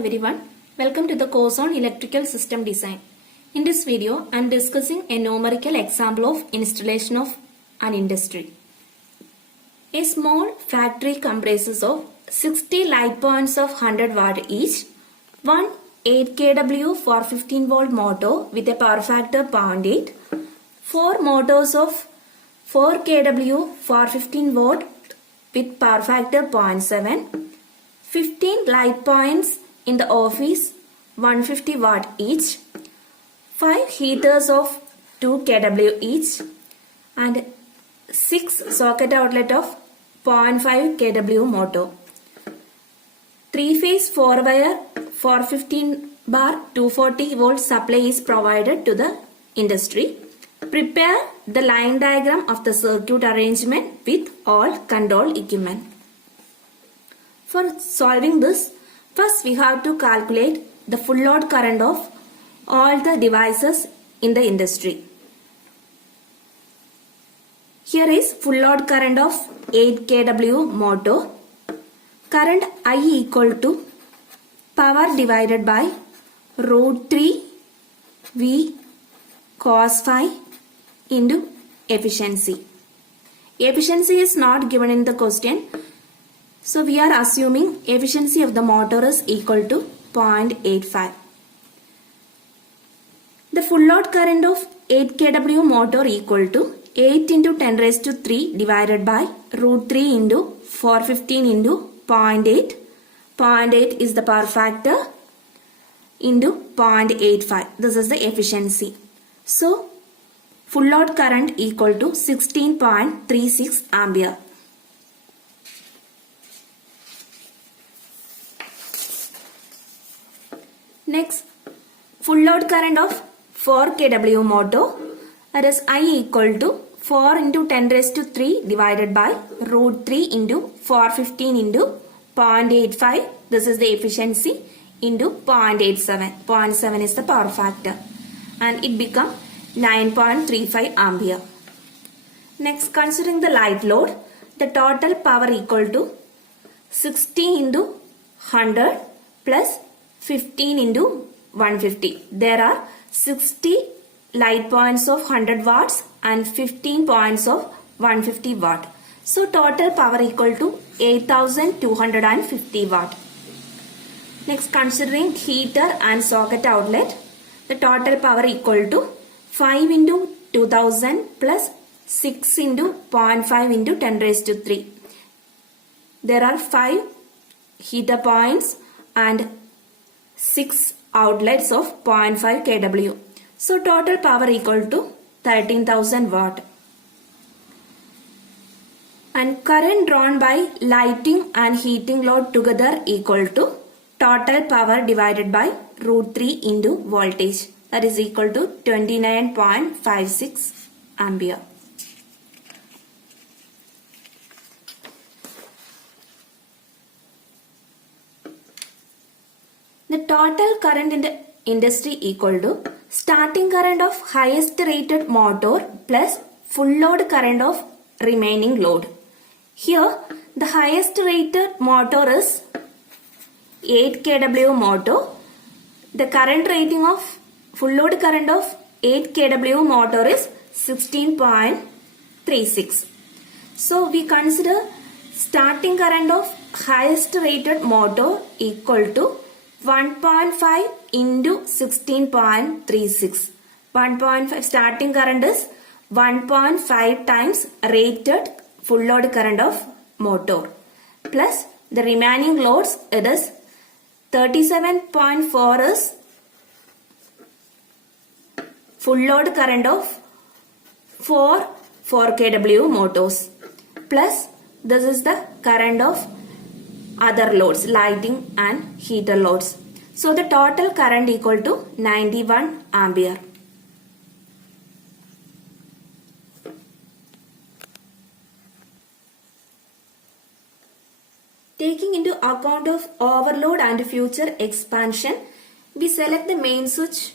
everyone, welcome to the course on electrical system design. In this video, I am discussing a numerical example of installation of an industry. A small factory comprises of 60 light points of 100 watt each, one 8 kW 415 volt motor with a power factor 0.8, 4 motors of 4 kW 415 volt with power factor 0.7, 15 light points in the office 150 watt each, 5 heaters of 2 kW each and 6 socket outlet of 0.5 kW motor. 3-phase 4-wire 415 bar 240 volt supply is provided to the industry. Prepare the line diagram of the circuit arrangement with all control equipment. For solving this, first we have to calculate the full load current of all the devices in the industry. Here is full load current of 8 kW motor. Current I equal to power divided by root 3 V cos phi into efficiency. Efficiency is not given in the question. So we are assuming efficiency of the motor is equal to 0.85. The full load current of 8 kW motor equal to 8 into 10 raised to 3 divided by root 3 into 415 into 0.8. 0.8 is the power factor into 0.85. This is the efficiency. So full load current equal to 16.36 ampere. Next, full load current of 4 kW motor, that is I equal to 4 into 10 raised to 3 divided by root 3 into 415 into 0.85. This is the efficiency into 0.87. 0.7 is the power factor and it becomes 9.35 ampere. Next, considering the light load, the total power equal to 60 into 100 plus 15 into 150. There are 60 light points of 100 watts and 15 points of 150 watt. So total power equal to 8250 watt. Next, considering heater and socket outlet, the total power equal to 5 into 2000 plus 6 into 0.5 into 10 raised to 3. There are 5 heater points and 6 outlets of 0.5 kW. So total power equal to 13,000 watt. And current drawn by lighting and heating load together equal to total power divided by root 3 into voltage. That is equal to 29.56 ampere. The total current in the industry equal to starting current of highest rated motor plus full load current of remaining load. Here the highest rated motor is 8 kW motor. The current rating of full load current of 8 kW motor is 16.36. So we consider starting current of highest rated motor equal to 1.5 into 16.36. 1.5 starting current is 1.5 times rated full load current of motor plus the remaining loads, it is 37.4 is full load current of 4 kW motors plus this is the current of other loads, lighting and heater loads. So the total current equal to 91 ampere. Taking into account of overload and future expansion, we select the main switch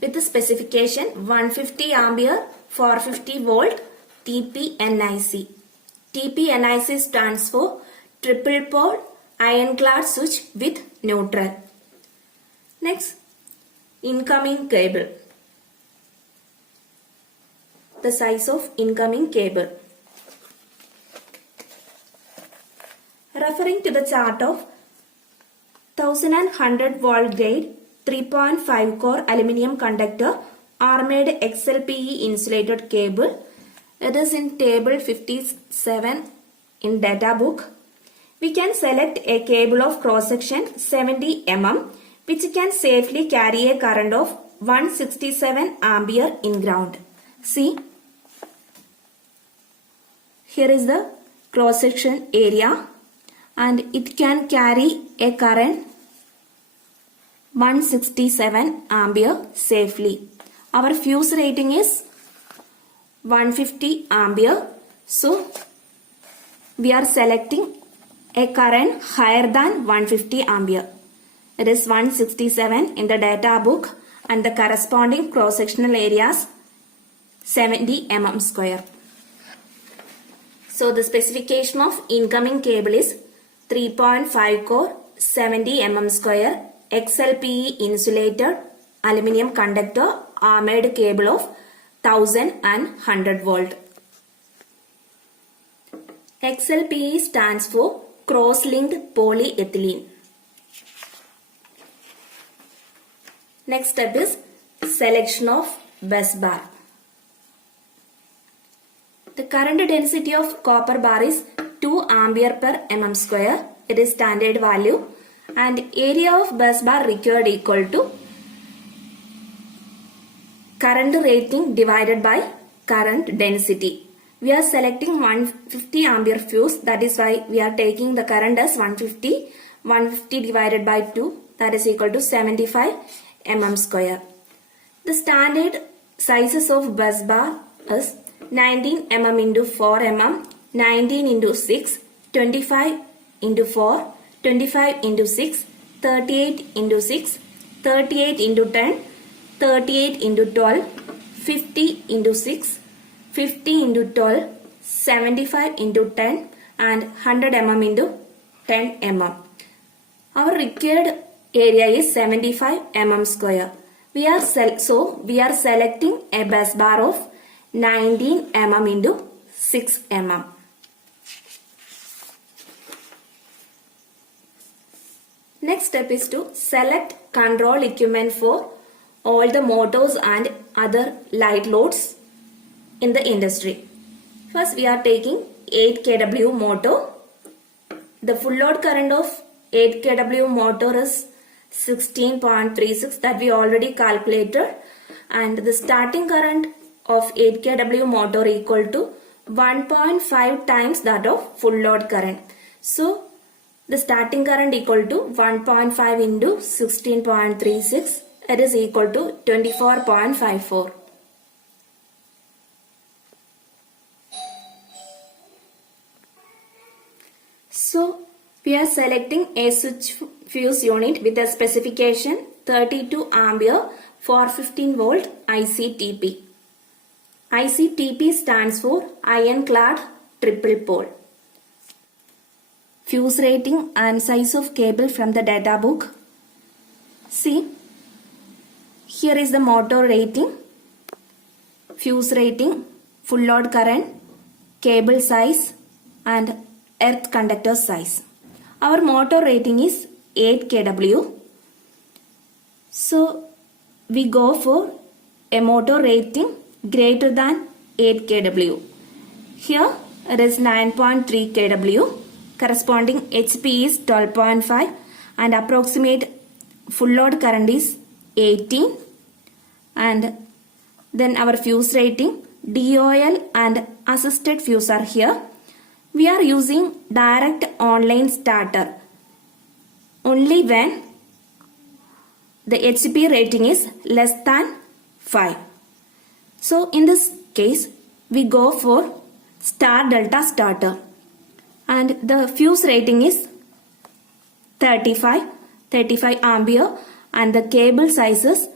with the specification 150 ampere 450 volt TPNIC. TPNIC stands for triple pole ironclad switch with neutral. Next, incoming cable. The size of incoming cable. Referring to the chart of 1100 volt grade 3.5 core aluminium conductor armored XLPE insulated cable. It is in table 57 in data book. We can select a cable of cross section 70 mm which can safely carry a current of 167 ampere in ground. See, here is the cross section area and it can carry a current 167 ampere safely. Our fuse rating is 150 ampere. So, we are selecting a current higher than 150 ampere. It is 167 in the data book and the corresponding cross-sectional areas 70 mm square. So, the specification of incoming cable is 3.5 core 70 mm square XLPE insulated aluminium conductor armored cable of 1100 volt. XLPE stands for cross-linked polyethylene. Next step is selection of bus bar. The current density of copper bar is 2 ampere per mm square. It is standard value and area of bus bar required equal to current rating divided by current density. We are selecting 150 ampere fuse, that is why we are taking the current as 150. 150 divided by 2, that is equal to 75 mm square. The standard sizes of bus bar is 19 mm into 4 mm, 19 into 6, 25 into 4, 25 into 6, 38 into 6, 38 into 10, 38 into 12, 50 into 6, 50 into 12, 75 into 10 and 100 mm into 10 mm. Our required area is 75 mm square. We are selecting a bus bar of 19 mm into 6 mm. Next step is to select control equipment for all the motors and other light loads in the industry. First, we are taking 8 kW motor. The full load current of 8 kW motor is 16.36, that we already calculated, and the starting current of 8 kW motor equal to 1.5 times that of full load current. So, the starting current equal to 1.5 into 16.36, it is equal to 24.54. So, we are selecting a switch fuse unit with a specification 32 ampere for 15 volt ICTP. ICTP stands for iron clad triple pole. Fuse rating and size of cable from the data book. See, here is the motor rating, fuse rating, full load current, cable size and earth conductor size. Our motor rating is 8 kW. So, we go for a motor rating greater than 8 kW. Here it is 9.3 kW. Corresponding HP is 12.5 and approximate full load current is 18. And then our fuse rating, DOL and assisted fuse are here. We are using direct online starter only when the HP rating is less than 5. So in this case, we go for star delta starter and the fuse rating is 35 ampere and the cable size is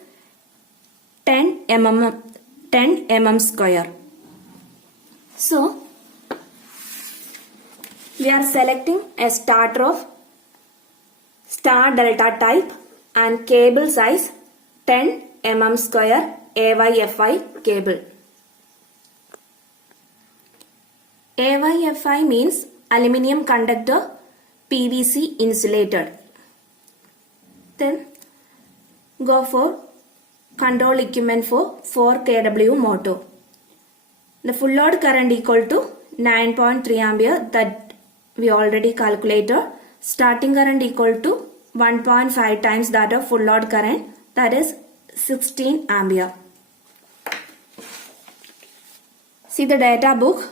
10 mm square. So we are selecting a starter of star delta type and cable size 10 mm square AYFI cable. AYFI means aluminium conductor PVC insulated. Then go for control equipment for 4 kW motor. The full load current equal to 9.3 ampere that we already calculated. Starting current equal to 1.5 times that of full load current, that is 16 ampere. See the data book.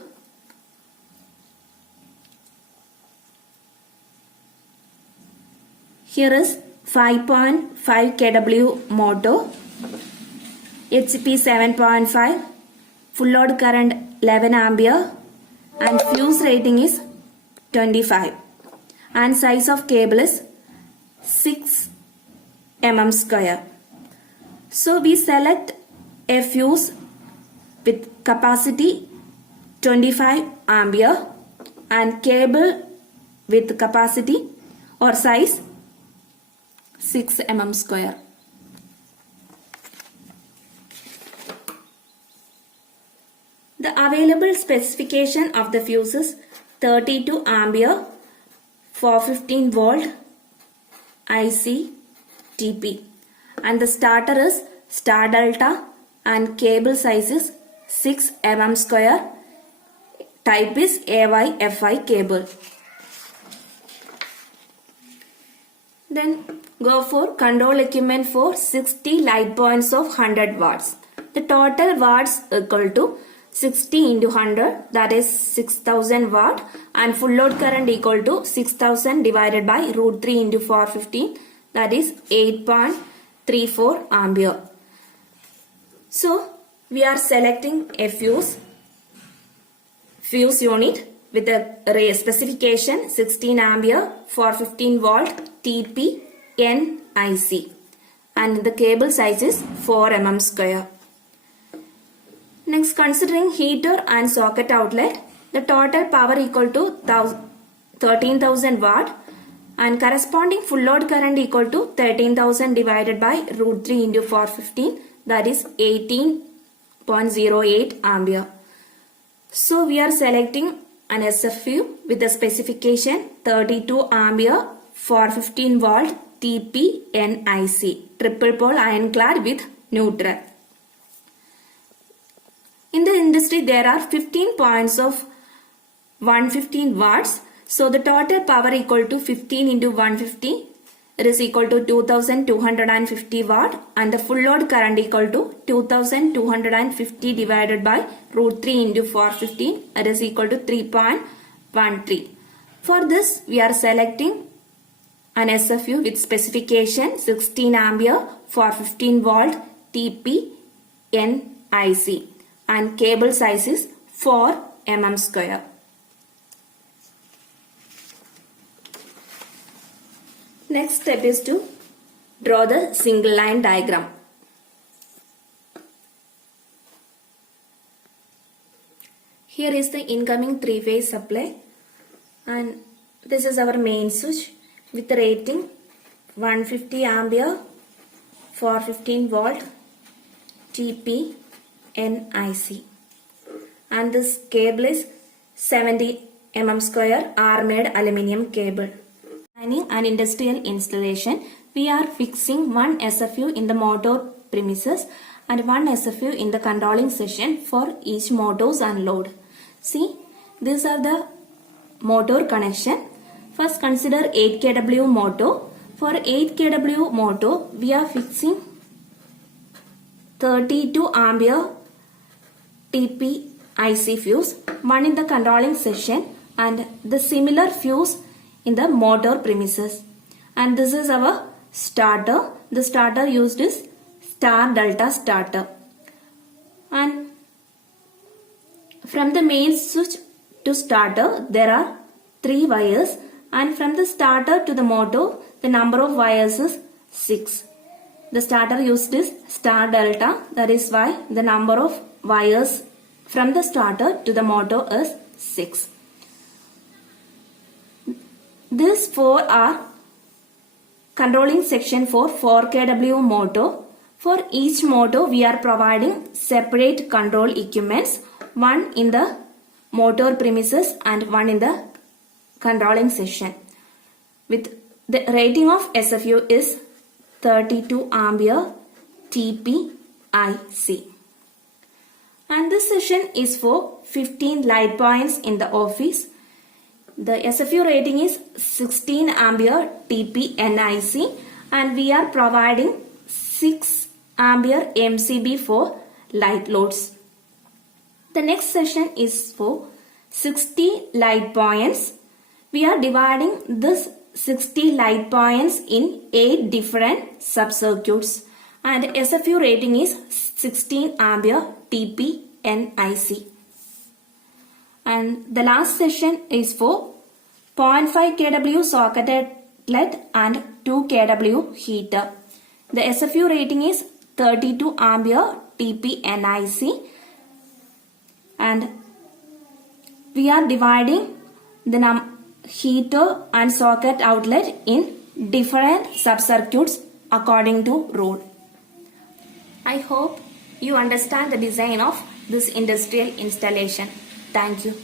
Here is 5.5 kW motor, HP 7.5, full load current 11 ampere and fuse rating is 25 and size of cable is 6 mm square. So we select a fuse with capacity 25 ampere and cable with capacity or size 6 mm square. The available specification of the fuse is 32 ampere 415 volt IC TP and the starter is star delta and cable size is 6 mm square. Type is AYFI cable. Then go for control equipment for 60 light points of 100 watts. The total watts equal to 60 into 100, that is 6000 watt, and full load current equal to 6000 divided by root 3 into 415, that is 8.34 ampere. So we are selecting a fuse unit with a specification 16 ampere for 15 volt TP NIC and the cable size is 4 mm square. Next, considering heater and socket outlet, the total power equal to 13,000 watt and corresponding full load current equal to 13,000 divided by root 3 into 415, that is 18.08 ampere. So we are selecting an SFU with the specification 32 ampere for 15 volt TP NIC, triple pole ironclad with neutral. In the industry, there are 15 points of 115 watts. So the total power equal to 15 into 150, it is equal to 2250 watt, and the full load current equal to 2250 divided by root 3 into 415, it is equal to 3.13. For this, we are selecting an SFU with specification 16 ampere for 15 volt TP NIC and cable size is 4 mm square. Next step is to draw the single line diagram. Here is the incoming 3-phase supply and this is our main switch with rating 150 ampere for 15 volt TP NIC and this cable is 70 mm square R-made aluminium cable. Designing an industrial installation, we are fixing one SFU in the motor premises and one SFU in the controlling section for each motors and load. See, these are the motor connection. First consider 8 kW motor. For 8 kW motor, we are fixing 32 ampere TP IC fuse, one in the controlling section and the similar fuse in the motor premises. And this is our starter. The starter used is star delta starter. And from the main switch to starter, there are 3 wires, and from the starter to the motor, the number of wires is 6. The starter used is star delta, that is why the number of wires from the starter to the motor is 6. These 4 are controlling section for 4 kW motor. For each motor we are providing separate control equipments, one in the motor premises and one in the controlling section. With the rating of SFU is 32 ampere TPIC. And this session is for 15 light points in the office. The SFU rating is 16 ampere TPNIC and we are providing 6 ampere MCB for light loads. The next session is for 60 light points. We are dividing this 60 light points in 8 different sub-circuits and SFU rating is 16 ampere TPNIC. And the last session is for 0.5 kW socketed LED and 2 kW heater. The SFU rating is 32 ampere TPNIC and we are dividing the heater and socket outlet in different sub-circuits according to rule. I hope you understand the design of this industrial installation. Thank you.